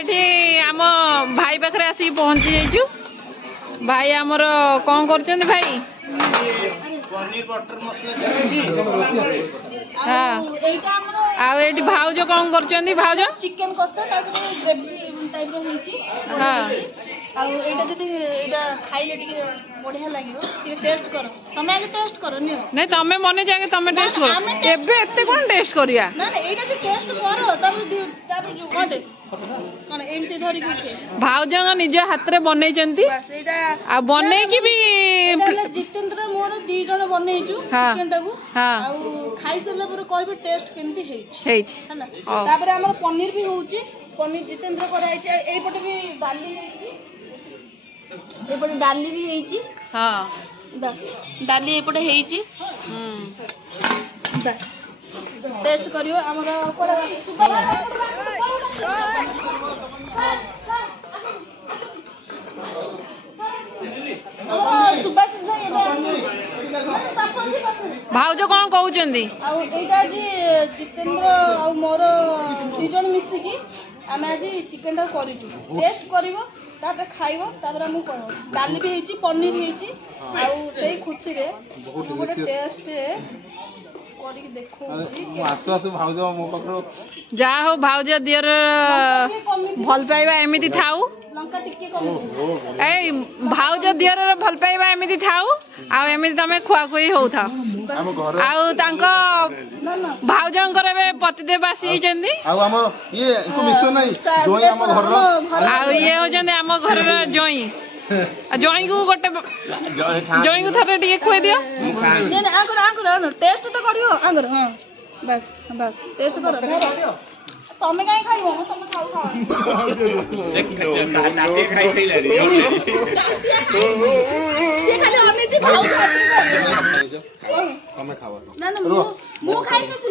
एठी आम भाई पाखे आसिक पहुंची जाइचु। भाई आमर कौन कर भाई पनीर बटर मसला हाँ आउट भाउज कौन कर भाउज चिकन कषा ग्रेवी टाइप हाँ खाइले बढ़िया लगे टेस्ट कर तमें आगे टेस्ट कर नहीं तमें मन जाके तमें टेस्ट कर एबे एते कोन टेस्ट करिया ना ना एटा टेस्ट कर तब जो कोटे कोन एमती धरि के भाउज निज हाथ रे बनै चंती बस एटा आ बनै की भी जितेंद्र मोर दी जण बनैछु चिकन टाकू आ खाइ सरला पर कहबे टेस्ट केमती हेछि हैना तापर हमर पनीर भी होउची पनीर जितेंद्र कराई छै एई पटे भी दाली हेछि ए पटे दाली भी हेछि हां बस दाली ए पटे हेछि बस टेस्ट करियो हमरा सुभाष भाई भाउज कौन कहउचंदी एटा जी जितेंद्र आ मोर दी जण मिसिकी आमे आज चिकन टा करिछु टेस्ट करिवो तापर खाइबो तापर हम कहबो दाली भी हेछि पनीर हेछि आ सेही खुशी रे बहुत टेस्ट करी देखो मु आसु आसु भाउज मो पकरो जा हो भाउज दियर भल पाइबा एमिति थाउ लंका टिके कम ए भाउज दियर भल पाइबा एमिति थाउ आ एमिति तमे खुआ खुई होउ था हम घर आ तांको भाउजंकर एबे पतिदेव आसी चंदी आ हम ये को मिस्टर नहीं जोई हम घर आ ये हो जंदे हम घर रे जोई जोई को गोटे जोई को थरे टिके खुए दियो नहीं नहीं आंगर टेस्ट तो करियो आंगर हां बस बस टेस्ट कर तमे काई खाइबो तमे खाऊ खाओ नाते खाई सही रे से खाली हमें जी भाऊ तमे खावा ना ना मु खाई सची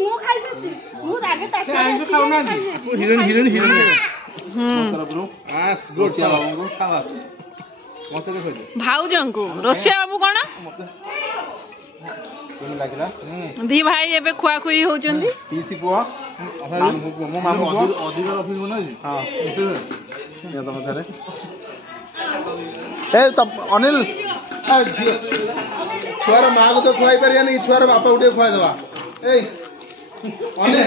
मु आगे ताके खाऊ ना हिरोइन तरफ रो आस गोसिया बाबू को शाबाश मते के खोज भाउजन को रोसिया बाबू कोन कोन लागला दी भाई एबे खुआ खुई होचंदी पीसी पुआ मो मामू अधिक ऑफिस बना जी हां ये तो मथरे ए तब अनिल आ झियो छुआर मां को तो खुआई परिया नहीं छुआर बापा उठे खुआ देबा ए अनिल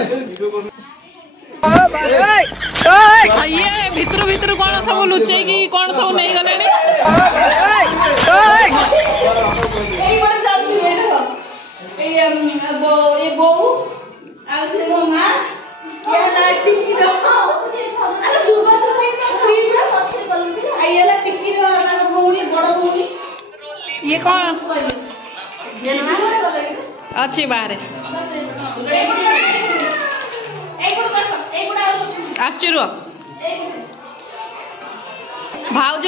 ये भितर भितर कौन सब लुचे की कौन सब नहीं गले बो आ से मो मां या ला टिक्की दो अरे सुबह से क्रीम आइया ला टिक्की दो ना भौणी बड़ भौणी ये कौन अच्छी बाहर आश्चर्य भाउज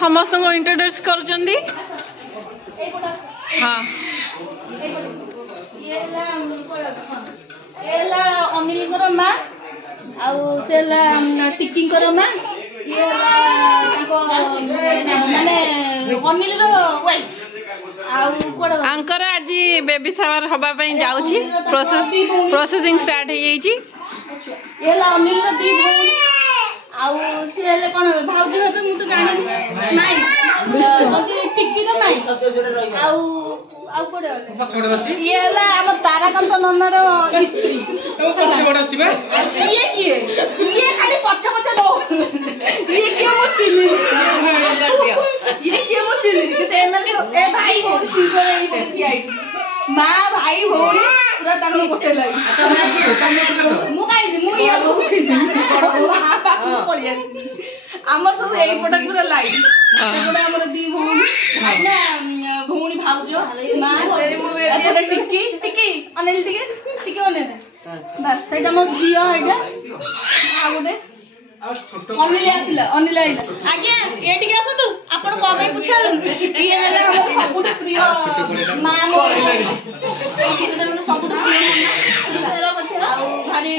समस्त को इंट्रोड्यूस कर हाँ अनिल माँ टिकी माँ ये माने अनिल वाइफ आंकर आज बेबी शावर हवा जाउची प्रोसेसिंग स्टार्ट हो जाइची ये अनिल दी भौणी आउ से ले कोन भाउज हेबे मु तो जानि माई टिक्की रो माई आउ आउ कोडे पछोडे अछि ये ला हम ताराकांत नन्ना रो स्त्री पछोडे अछि बे ये खाली पछ पछ दो ये क्यों मो चिनी ये क्यों मो चिनी के से ए भाई भौणी की करे बैठी आई मां भाई भौणी पूरा ताको गोटे लागि मु काई मु या आमर सब एई पटा पूरा लाइट सेगुडा हमर दी भौणी ना भौणी भाउज मां एपटा टिक्की अनिल टिक्की ओने दे बस सेटा मो जियो एटा आ गोटे अनिल आसिला अनिल आइला आज्ञा एटिके आसो तू आपण को भाई पुछा ये हला हम सबुठ प्रिय मां मो ए किते मन सबुठ प्रिय भारी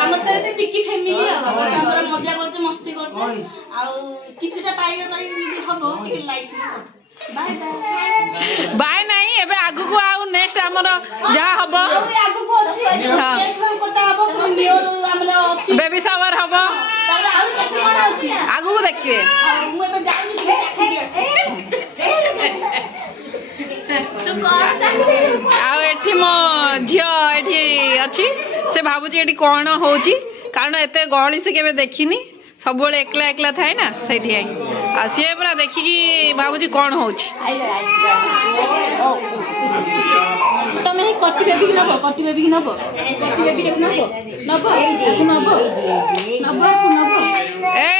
हम तेरे टिक्की फैमिली हमर मजा करछ मस्ती करछ आ किछटा पाइबा पाइ हबो टिके लाइक बाय बाय बाय नहीं एबे आगु को आउ नेक्स्ट हमर जा हबो आगु को अछि केक कोटा हबो नियर हमर ଅଛି बेबी शावर हम ତାପରେ ଆଉ କେତେ କଣ ଅଛି आगू देखिए ଆଉ ମୁଁ ଏବେ ଯାଉଛି ଟିକେ ଚାଖିକି ଆସେ ତୁ କଣ ଚାଖିବି आठी मो झील एठी अच्छी से भावुची एठी कौन होची कारण एते गहली से केबे देखिनी सब एकला एकला थाए ना से सी पूरा देखिकी भावुची कौन होची तमे कटी बेबी की नबो कटी बेबी की नबो कटी बेबी के नबो नबो नबो नबो नबो ए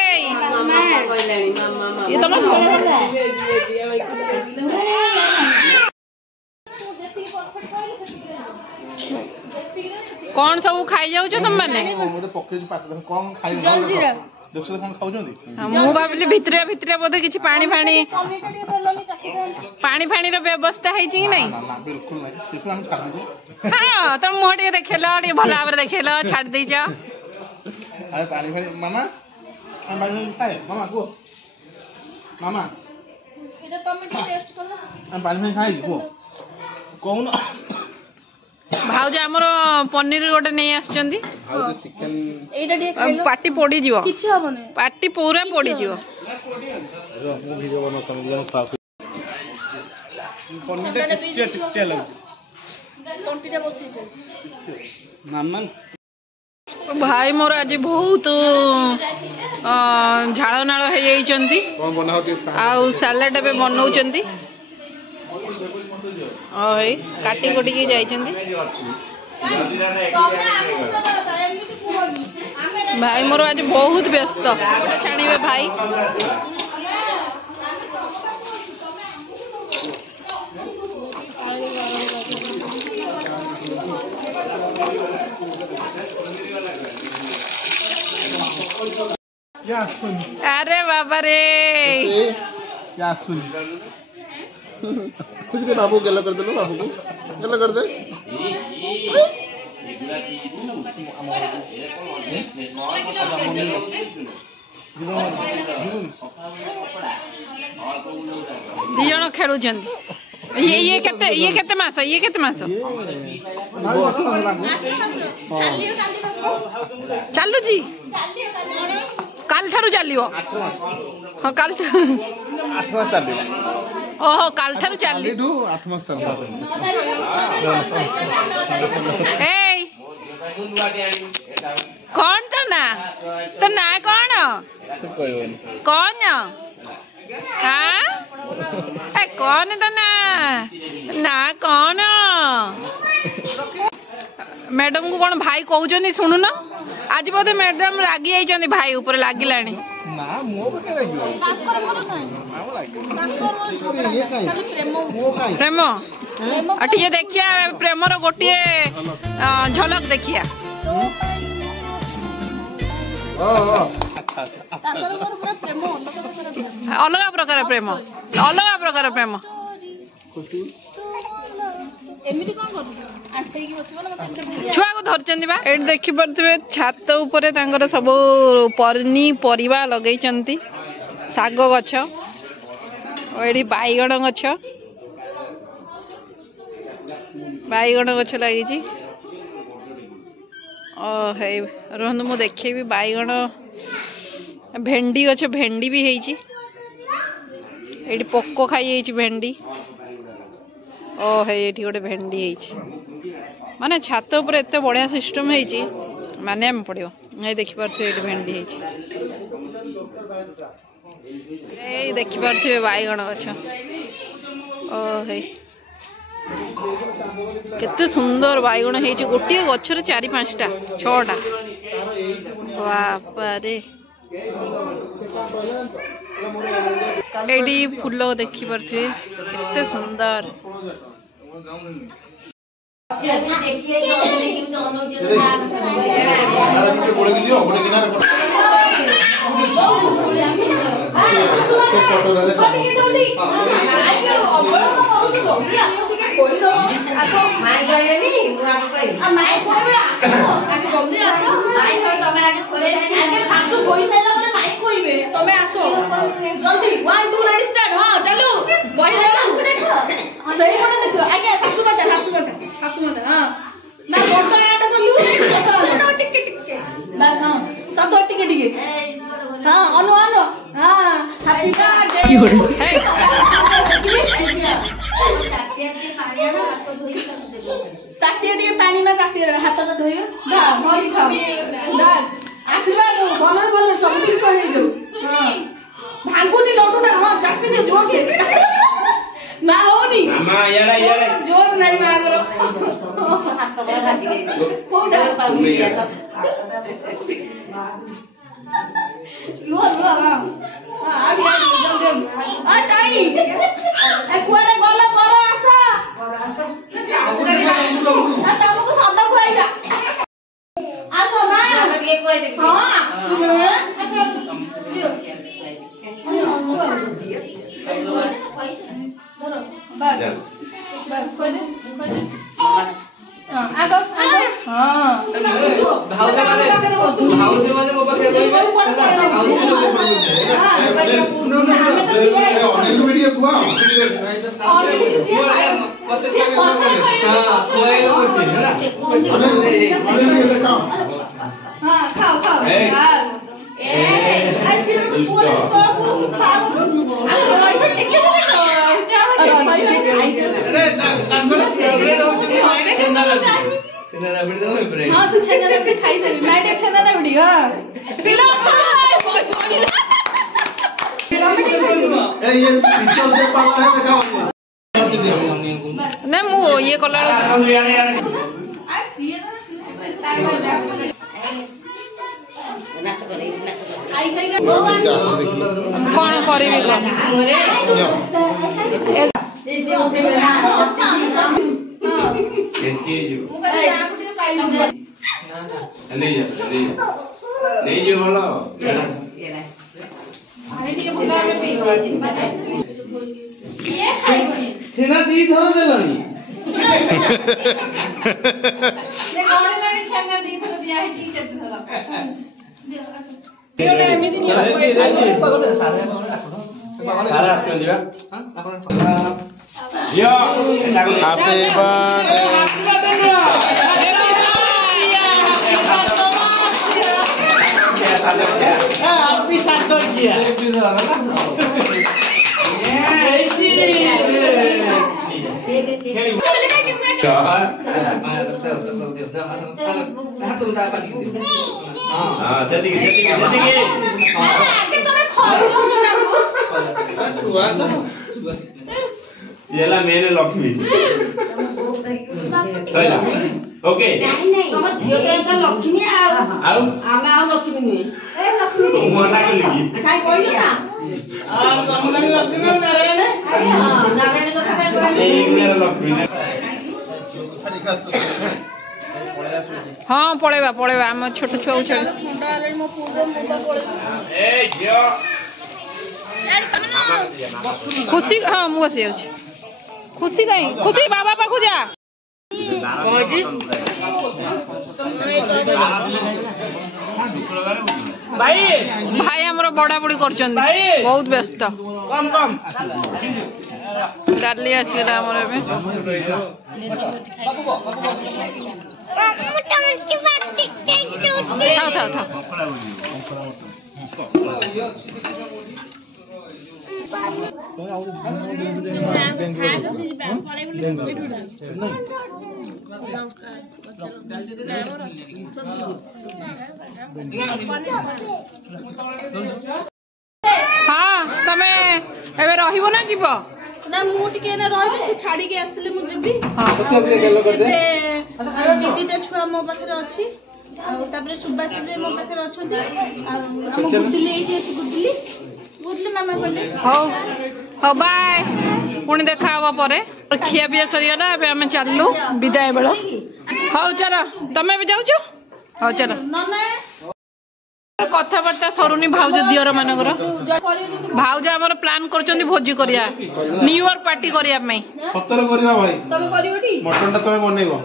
मामा कहलानी मामा ये तो कौन सब खाई जाऊ तुम मैंने मते पकेज पात कोन खाइ जलजीरा देखछ कोन खाउजंदी मु भाबिली भितरे भितरे बोधे किछि पानी फानी पानी फानी रो व्यवस्था है कि नहीं ना ना बिल्कुल नहीं सिर्फ हम छाड़ दे हां तुम मोटे देखेलो टे भला भाबरे देखेलो छाड़ दै जा अरे पानी भाई मामा हम पानी खाए मामा गो मामा एटा टमेटो टेस्ट करना हम पानी भाई खाए गो कोन भाउज हमर पनीर गोटे नहीं आछचंदी हाउ द चिकन एटा टे खाइलो पाटी पोड़ी जीवो किछ हबने पाटी पूरा पोड़ी जीवो मु वीडियो बना तुम जन खा पनीर चिट्टे चिट्टे लग तंटीटा बसी छै मामा भाई मोर आज बहुत झाड़ नाल हो जाइछंती कोन बना होती आउ सैलेड पे बनौचंती ओए काटी कोटी के जाइछंती भाई मोर आज बहुत व्यस्त छाणीबे भाई या सुन अरे बाबा रे या सुन कुछ के बाबू गला कर दे लो बाबू को गला कर दे दी जण खेलुचंती ये केते मास चालू जी काल ठारू चलियो हां काल 8 मास चली ओहो काल ठारू चली 8 मास चल ए कौन तो ना कौन कौन हाँ ए कौन तो ना कौन मैडम को कौन भाई कहउचनी सुनु न आज बोधे मैडम रागी आइचंदी भाई ऊपर लागिलानी ना मो के लागियो प्रेम अटिए देखिया प्रेमर गोटे झलक देखिया अलग प्रकार प्रेम छुआ को धरचंदी बा एट देखि परथिबे छात ऊपर तांकर सब पनीपरिबा लगैचंती साग गछ एडी बाईगण गछ लागिची हे रहन मु देखेबी बाईगण भेंडी गछ भेंडी भी हेची एडी पोको खाई हेची भेंडी हे एठी गोटे भेंडी हेची माने छात ऊपर एते बढ़िया सिस्टम हेची माने हम पड़ियो ए देखि परथे एठी भेंडी हेची ए देखि परथे बाईगण गछ हे केते सुंदर बाईगण हेची गोटे गछर 4-5टा 6टा बापा रे एडी फूल देखि परथे केते सुंदर ताटिया टे पानी में ताटिया हाथ टा धोइयो दा मरी खाओ दा आशीर्वाद बनल बनल सब दिन कहि जो भांगुनी लड्डू ना चापी दे जोर से ना होनी मामा यारा यारा जोर नहीं मांगरो हाथ बड़ा भाजी गई कोडा पाउनी दिया सब लो लो हां आ जल्दी आ टाई ए कोड़े गला बड़ आसा आ तमको सदा खुआइगा आसो ना ये कोई देख हां अच्छा लियो बस बस कोई दे आगो हां भावते माने वो पाखे वीडियो कुआ हां खाओ खाओ ए अच्छे पूरे सब खाओ ऐसे टिके हाँ से छेना रबड़ी खाई चली मैं देख छेना रबड़ी हां पिलो ए ये पिक्चर दे पाला है दिखाओ ना मु ये कलर आ सीए ना नाच करे आई खाई कौन करेबी कौन केची जो नहीं नहीं जो बोलो ये खाई छेना दी धर देलानी ले कोड़े ना छेना दी थरो दिया है ठीक है धरो एटा एमिति नहीं सारा क्यों दिया यो एटा को हैप्पी हां सेटिंग येला मेन लक्ष्मी सही ओके तम झियो के एक लक्ष्मी आउ आमे आ लक्ष्मी नुए ए लक्ष्मी मना कर की खाई कोइलो ना तम लक्ष्मी नारायण नारायण कथा काय एक मेरा लक्ष्मी हाँ पड़ेबा पड़ेबा आम छोट छुआ छड़ ए जियो खुशी हाँ मु बस जाऊँ खुशी कहीं खुशी बाबा पाखु जा भाई भाई हमर बड़ा बड़ी करछन बहुत व्यस्त कम कम डाली आसीगला हमर एबे थाओ थाओ थाओ हाँ तमे एबे रहिबो ना जीव ना मु टिके ना रहबे से छाड़ी के आसले मु जबी हाँ दीदी छुआ मो पाखरे अछि तापर सुबास मो पाखरे अछंती हम गुदिली एठी अछि गुदिली मामा कहले हो हो बाय पुणी देखा हवा परे खिया पिया सरीगला एबे हम चललु विदाय बेला हो चलो तमे भी जाउछो हो चलो नना कथबार्ता सरुनी भाउज दियर मानकर भाउज हमर प्लान करछन्ती भोजी करिया न्यू ईयर पार्टी करिया में सतर करिवा भाई तमे करिवटी मटन ता तमे बनेइबो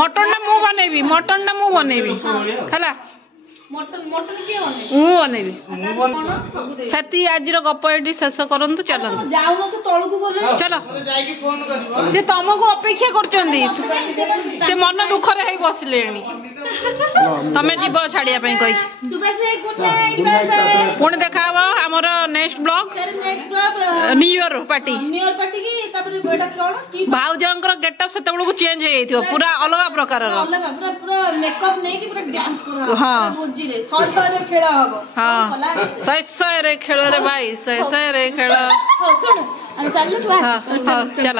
मटन ना मु बनेबी हला ମଟନ ମଟନ କିଏ ବନେଇବ? ମୁଁ ବନେଇବି କଣ ସବୁ ଦେବି। ସେତି ଆଜିର ଗପ ଏଠି ଶେଷ କରନ୍ତୁ ଚାଲନ୍ତୁ ଯାଉନ ସେ ତଳକୁ ଗଲେ ଚାଲ ଯାଇକି ଫୋନ କରିବ। ସେ ତମକୁ ଅପେକ୍ଷା କରୁଛନ୍ତି ସେ ମନ ଦୁଃଖରେ ହେଇ ବସିଲେଣି ତମେ ଯିବ ଛାଡିବା ପାଇଁ କହି ସୁବାସ ଗୁଡ୍ ନାଇଟ୍ ବାଏ ବାଏ। ପୁଣି ଦେଖାହବ ଆମର next blog next blog new year party new year party କି ତାପରେ ଏଟା କଣ କି ଭାଉଜଙ୍କର ଗେଟଅପ୍ ସେତେବେଳକୁ ଚେଞ୍ଜ ହେଇଯାଇଥିବ ପୁରା ଅଲଗା ପ୍ରକାରର ଅଲଗା ପୁରା ପୁରା ମେକଅପ୍ ନେଇକି ପୁରା ଡ୍ୟାନ୍ସ କରାହବ ହଁ। ଭୋଜିରେ 100 ଖେଳ ହବ। ହଁ କଲା ଶହେ ଶହେରେ ଖେଳରେ ଭାଇ ଶହେ ଶହେରେ ଖେଳ ହଉ ଶୁଣୁ ଆମେ ଚାଲିଲୁ ତୁ ହଁ ଆସ। ହଉ ଚାଲ